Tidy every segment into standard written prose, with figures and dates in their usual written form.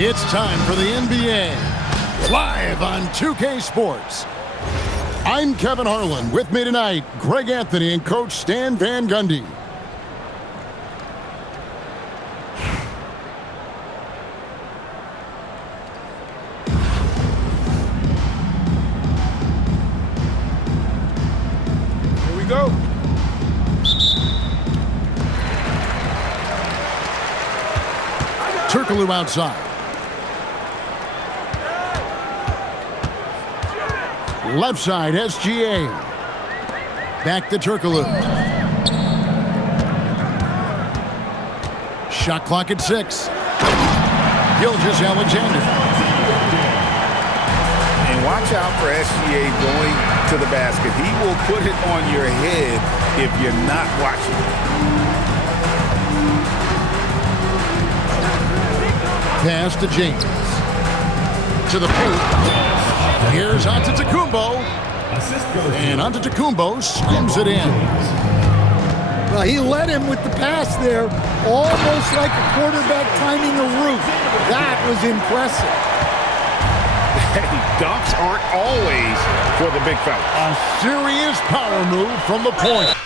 It's time for the NBA, live on 2K Sports. I'm Kevin Harlan. With me tonight, Greg Anthony and Coach Stan Van Gundy. Here we go. Turkoglu outside. Left side, SGA. Back to Turkoglu. Shot clock at 6. Gilgeous-Alexander. And watch out for SGA going to the basket. He will put it on your head if you're not watching. Pass to James. To the paint. Here's Antetokounmpo. And Antetokounmpo slams it in. Well, he led him with the pass there, almost like a quarterback timing a route. That was impressive. Hey, dunks aren't always for the big fella. A serious power move from the point.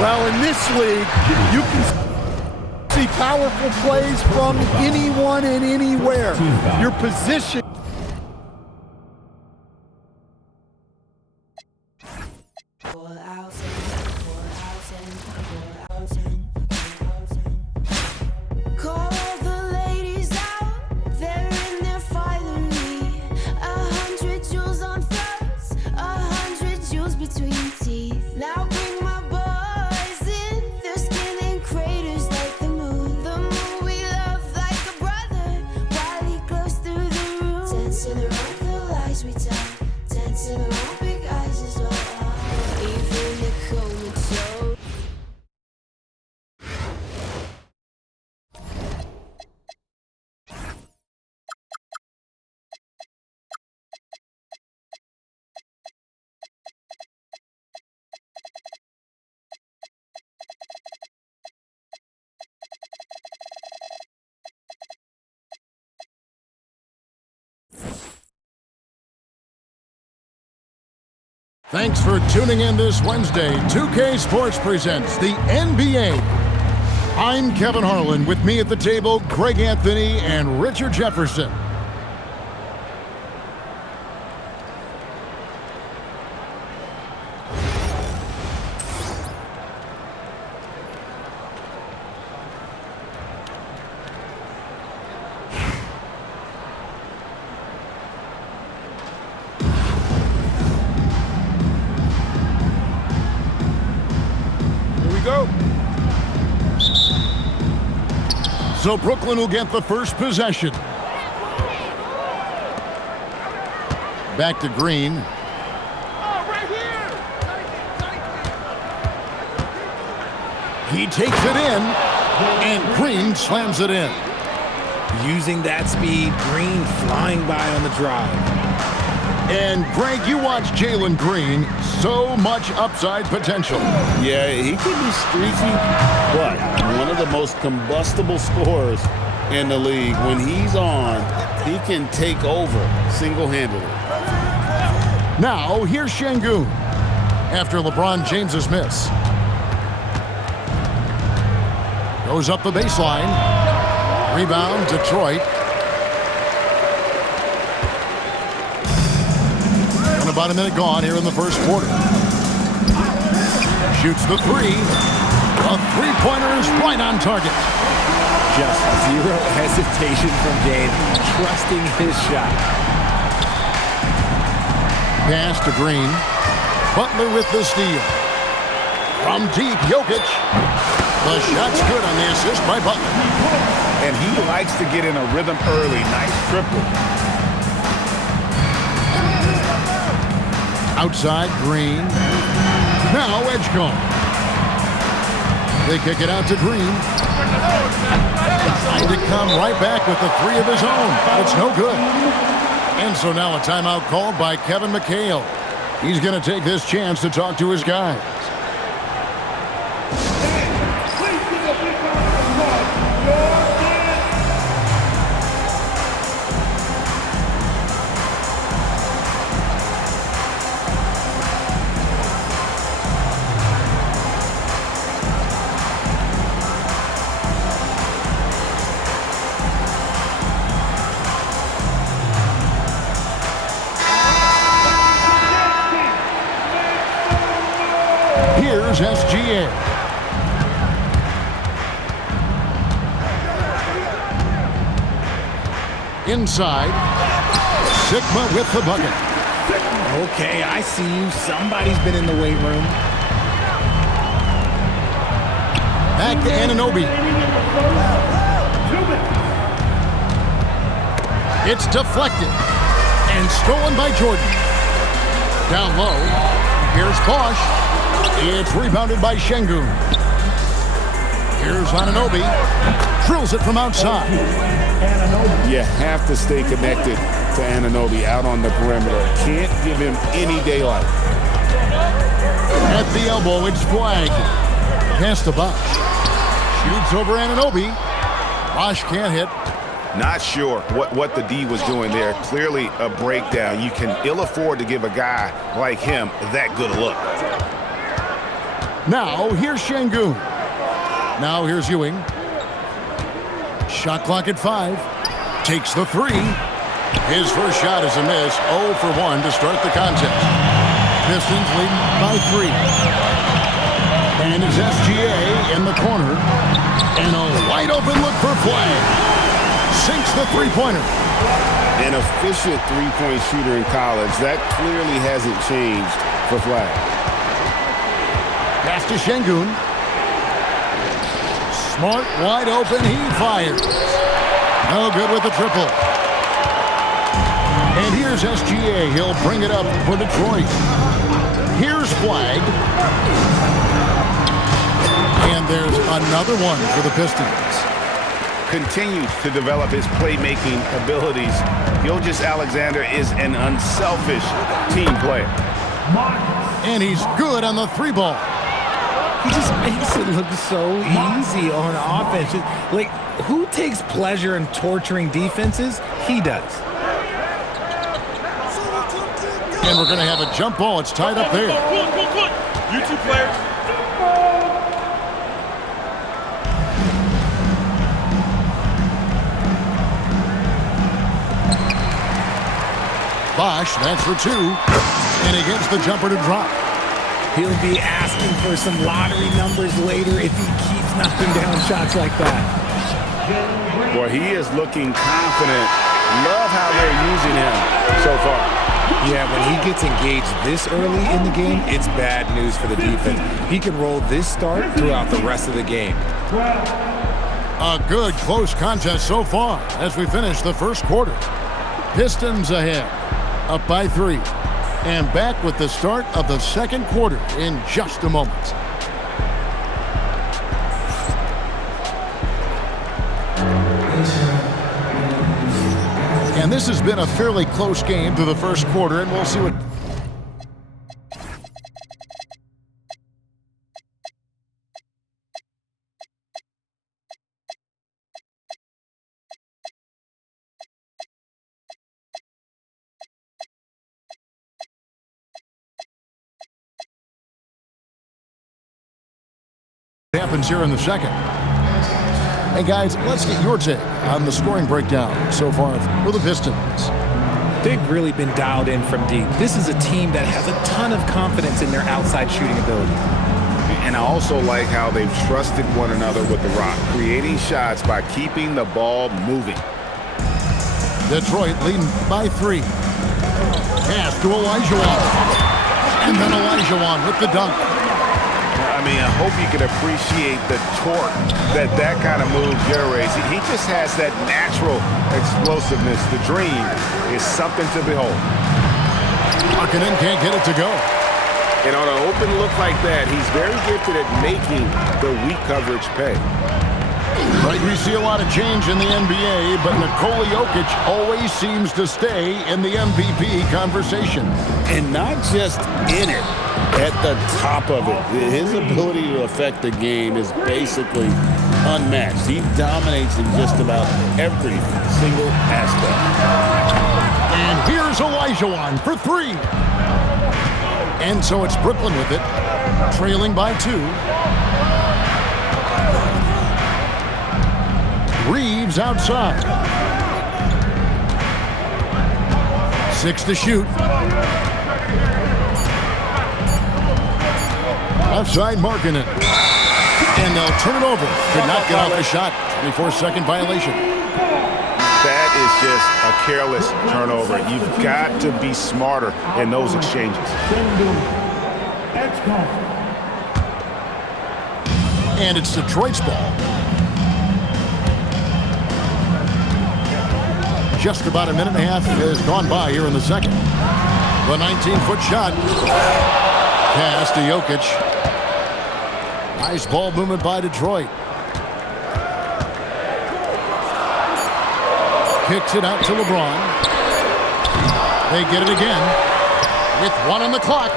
Well, in this league, you can see powerful plays from anyone and anywhere. Your position. Thanks for tuning in this Wednesday. 2K Sports presents the NBA. I'm Kevin Harlan. With me at the table, Greg Anthony and Richard Jefferson. Go. So Brooklyn will get the first possession. Back to Green. He takes it in, and Green slams it in. Using that speed, Green flying by on the drive. And Greg, you watch Jalen Green, so much upside potential. Yeah, he can be streaky, but one of the most combustible scorers in the league. When he's on, he can take over single-handedly. Now, here's Şengün after LeBron James's miss. Goes up the baseline. Rebound, Detroit. And about a minute gone here in the first quarter. Shoots the three. A three-pointer is right on target. Just zero hesitation from Gabe, trusting his shot. Pass to Green. Butler with the steal. From deep, Jokic. The shot's good on the assist by Butler. And he likes to get in a rhythm early. Nice triple. Outside, Green. Now Edgecombe. They kick it out to Green. Trying to come right back with the three of his own. It's no good. And so now a timeout called by Kevin McHale. He's going to take this chance to talk to his guys. Here's SGA. Inside. Sigma with the bucket. Okay, I see you. Somebody's been in the weight room. Back to Anunoby. It's deflected and stolen by Jordan. Down low. Here's Bosch. It's rebounded by Şengün. Here's Anunoby. Drills it from outside. You have to stay connected to Anunoby out on the perimeter. Can't give him any daylight. At the elbow, it's flagged. Pass to Bosch. Shoots over Anunoby. Bosch can't hit. Not sure what the D was doing there. Clearly a breakdown. You can ill afford to give a guy like him that good a look. Now, here's Şengün. Now, here's Ewing. Shot clock at 5. Takes the three. His first shot is a miss. 0 for 1 to start the contest. Pistons leading by 3. And it's SGA in the corner. And a wide open look for Flag. Sinks the three-pointer. An efficient three-point shooter in college. That clearly hasn't changed for Flag. Pass to Şengün. Smart, wide open, he fires. No good with the triple. And here's SGA. He'll bring it up for Detroit. Here's Flag. And there's another one for the Pistons. Continues to develop his playmaking abilities. Gilgeous-Alexander is an unselfish team player. And he's good on the three ball. He just makes it look so easy on offense. Like, who takes pleasure in torturing defenses? He does. And we're going to have a jump ball. It's tied up there. Good. You two players. Bosch, that's for 2. And he gets the jumper to drop. He'll be asking for some lottery numbers later if he keeps knocking down shots like that. Boy, he is looking confident. Love how they're using him so far. Yeah, when he gets engaged this early in the game, it's bad news for the defense. He can roll this start throughout the rest of the game. A good close contest so far as we finish the first quarter. Pistons ahead, up by 3. And back with the start of the second quarter in just a moment. And this has been a fairly close game through the first quarter, and we'll see what... happens here in the second. Hey, guys, let's get your take on the scoring breakdown so far for the Pistons. They've really been dialed in from deep. This is a team that has a ton of confidence in their outside shooting ability. And I also like how they've trusted one another with the rock, creating shots by keeping the ball moving. Detroit leading by 3. Pass to Olajuwon. And then Olajuwon with the dunk. I mean, I hope you can appreciate the torque that kind of move generates. He just has that natural explosiveness. The dream is something to behold. Markkanen can't get it to go. And on an open look like that, he's very gifted at making the weak coverage pay. Right, we see a lot of change in the NBA, but Nikola Jokic always seems to stay in the MVP conversation. And not just in it, at the top of it. His ability to affect the game is basically unmatched. He dominates in just about every single aspect. And here's Olajuwon for 3. And so it's Brooklyn with it, trailing by 2. Reeves outside. 6 to shoot. Outside Markkanen. And they'll turn it over. Could not get off the shot. 24-second violation. That is just a careless turnover. You've got to be smarter in those exchanges. And it's Detroit's ball. Just about a minute and a half has gone by here in the second. The 19-foot shot. Pass to Jokic. Nice ball movement by Detroit. Kicks it out to LeBron. They get it again with 1 on the clock.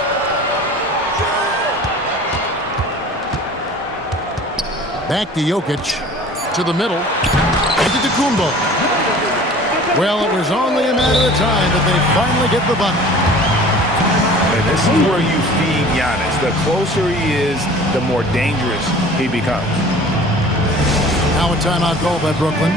Back to Jokic. To the middle. Into Kumbo. Well, it was only a matter of time that they finally get the bucket. And this is where you feed Giannis. The closer he is, the more dangerous he becomes. Now a timeout call by Brooklyn.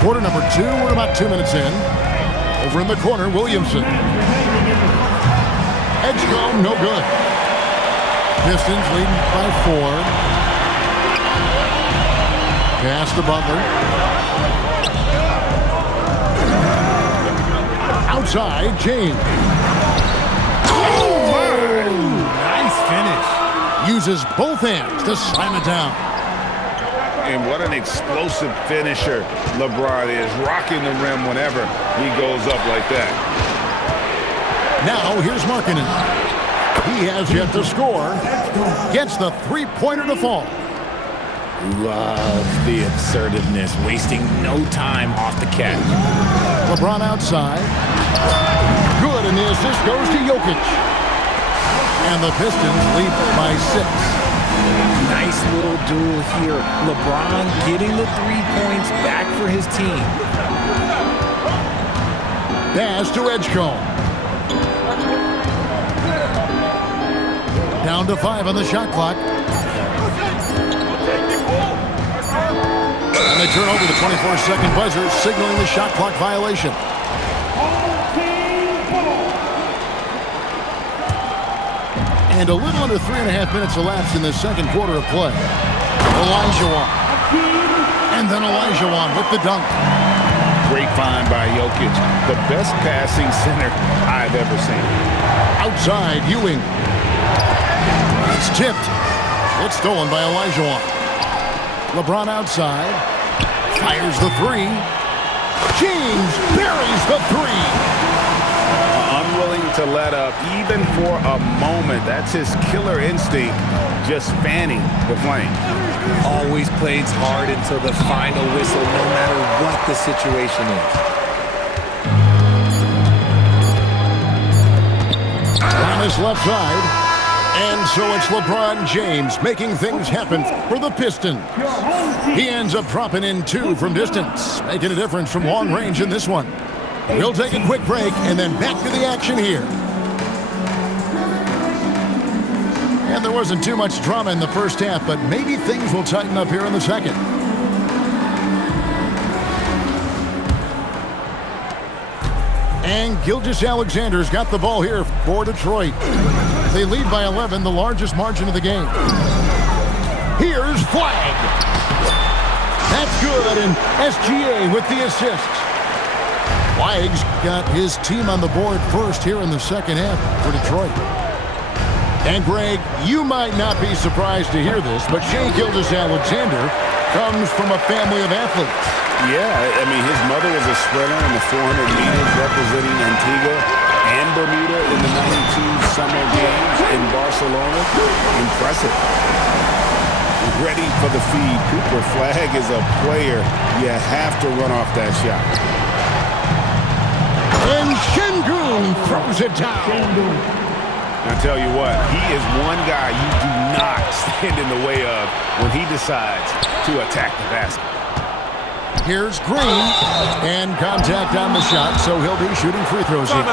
Quarter number 2, we're about 2 minutes in. Over in the corner, Williamson. Edgecombe, no good. Pistons leading by 4. Pass to Butler. Outside, James. Oh, nice finish. Uses both hands to slam it down. And what an explosive finisher LeBron is, rocking the rim whenever he goes up like that. Now here's Markkanen. He has yet to score. Gets the three-pointer to fall. Love the assertiveness, wasting no time off the catch. LeBron outside. Good, and the assist goes to Jokic. And the Pistons lead by 6. Nice little duel here. LeBron getting the 3 points back for his team. Pass to Edgecombe. Down to 5 on the shot clock. And they turn over the 24-second buzzer, signaling the shot clock violation. And a little under 3.5 minutes elapsed in the second quarter of play. Olajuwon. And then Olajuwon with the dunk. Great find by Jokic. The best passing center I've ever seen. Outside, Ewing. It's tipped. It's stolen by Olajuwon. LeBron outside. Fires the 3. James buries the 3. Unwilling to let up even for a moment. That's his killer instinct, just fanning the flame. Always plays hard until the final whistle, no matter what the situation is. on this left side. And so it's LeBron James making things happen for the Pistons. He ends up dropping in 2 from distance, making a difference from long range in this one. We'll take a quick break and then back to the action here. And there wasn't too much drama in the first half, but maybe things will tighten up here in the second. And Gilgeous-Alexander's got the ball here for Detroit. They lead by 11, the largest margin of the game. Here's Flagg. That's good, and SGA with the assist. Flagg's got his team on the board first here in the second half for Detroit. And Greg, you might not be surprised to hear this, but Shai Gilgeous-Alexander comes from a family of athletes. Yeah, I mean, his mother was a sprinter in the 400 meters representing Antigua and Bermuda in the 92 Summer Games in Barcelona. Impressive. Ready for the feed. Cooper Flagg is a player. You have to run off that shot. And Şengün throws it down. I'll tell you what, he is one guy you do not stand in the way of when he decides to attack the basket. Here's Green, and contact on the shot, so he'll be shooting free throws here.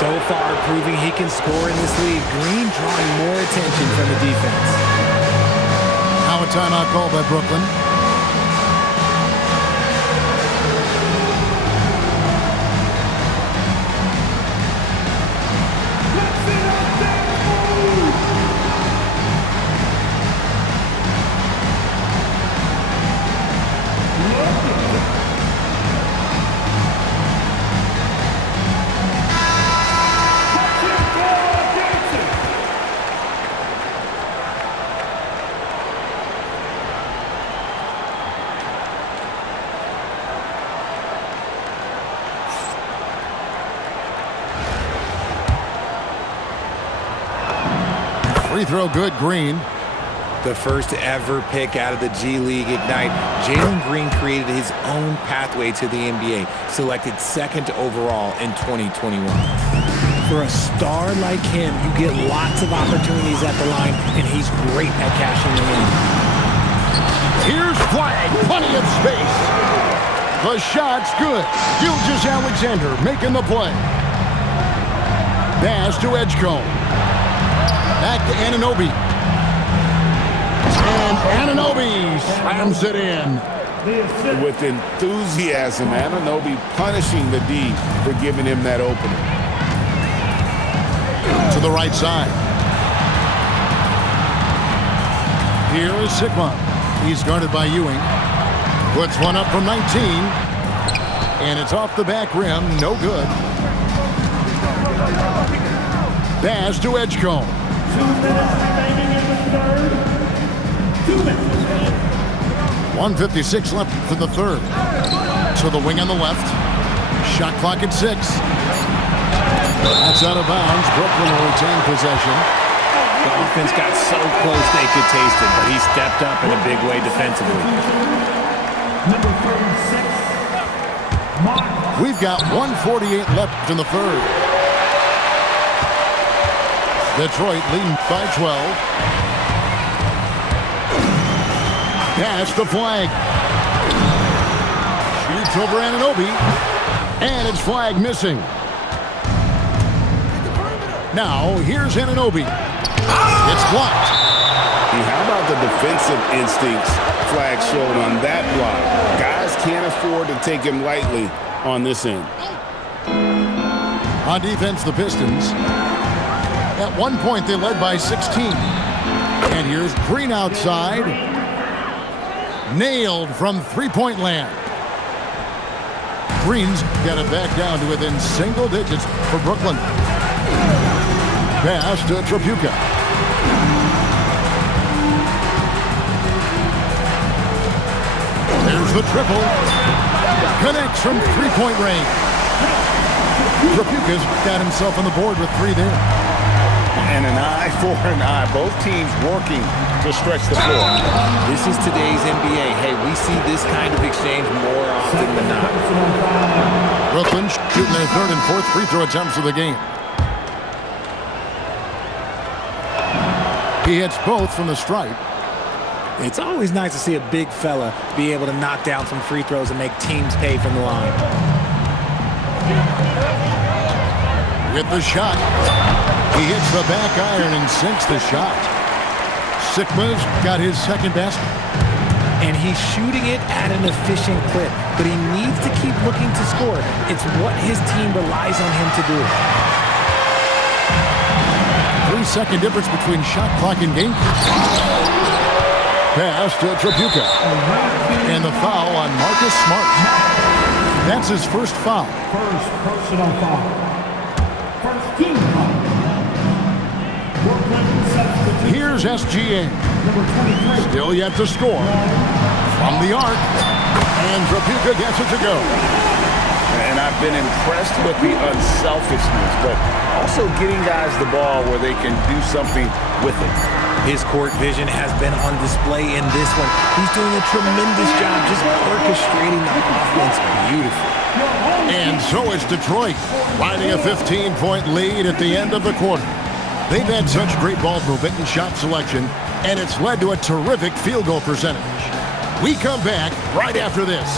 So far, proving he can score in this league. Green drawing more attention from the defense. Now a timeout call by Brooklyn. Free throw good, Green. The first ever pick out of the G League Ignite, Jalen Green created his own pathway to the NBA, selected second overall in 2021. For a star like him, you get lots of opportunities at the line, and he's great at cashing them in. Here's Flagg, plenty of space. The shot's good. Gilgeous-Alexander making the play. Pass to Edgecombe. Back to Anunoby. And Anunoby slams it in. With enthusiasm, Anunoby punishing the D for giving him that opening. To the right side. Here is Sigma. He's guarded by Ewing. Puts one up from 19. And it's off the back rim. No good. Pass to Edgecombe. 2 minutes remaining in the third. 2 minutes. 1:56 left for the third. To the wing on the left. Shot clock at 6. That's out of bounds. Brooklyn will retain possession. The offense got so close they could taste it, but he stepped up in a big way defensively. Number 36, Mark. We've got 1:48 left in the third. Detroit leading by 12. Pass to Flagg. Shoots over Anunoby. And it's Flagg missing. Now, here's Anunoby. It's blocked. How about the defensive instincts Flagg showed on that block? Guys can't afford to take him lightly on this end. On defense, the Pistons. At one point, they led by 16. And here's Green outside. Nailed from three-point land. Green's got it back down to within single digits for Brooklyn. Pass to Tripucka. There's the triple. Connects from three-point range. Tripucka's got himself on the board with 3 there. And an eye for an eye. Both teams working to stretch the floor. This is today's NBA. Hey, we see this kind of exchange more often than not. Brooklyn shooting their third and fourth free throw attempts of the game. He hits both from the stripe. It's always nice to see a big fella be able to knock down some free throws and make teams pay from the line. With the shot. He hits the back iron and sinks the shot. Sikma's got his second basket. And he's shooting it at an efficient clip, but he needs to keep looking to score. It's what his team relies on him to do. 3-second difference between shot clock and game. Pass to Tripucka. And the foul on Marcus Smart. That's his first foul. First personal foul. First team foul. Brooklyn substitute. Here's SGA. Number 23. Still yet to score. From the arc. And Tripucka gets it to go. And I've been impressed with the unselfishness, but also getting guys the ball where they can do something with it. His court vision has been on display in this one. He's doing a tremendous job just orchestrating the offense beautifully. And so it's Detroit, riding a 15-point lead at the end of the quarter. They've had such great ball movement and shot selection, and it's led to a terrific field goal percentage. We come back right after this.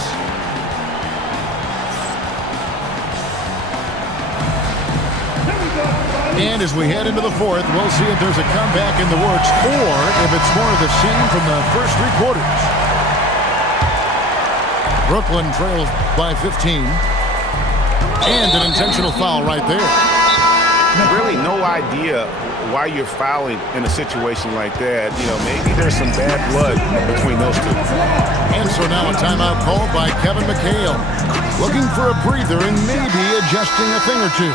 And as we head into the fourth, we'll see if there's a comeback in the works or if it's more of the same from the first three quarters. Brooklyn trails by 15. And an intentional foul right there. Really no idea why you're fouling in a situation like that. You know, maybe there's some bad blood between those two. And so now a timeout called by Kevin McHale. Looking for a breather and maybe adjusting a thing or two.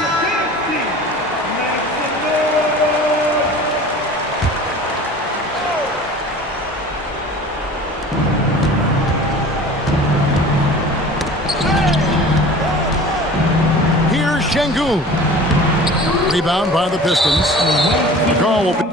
Şengün. Rebound by the Pistons. The call will be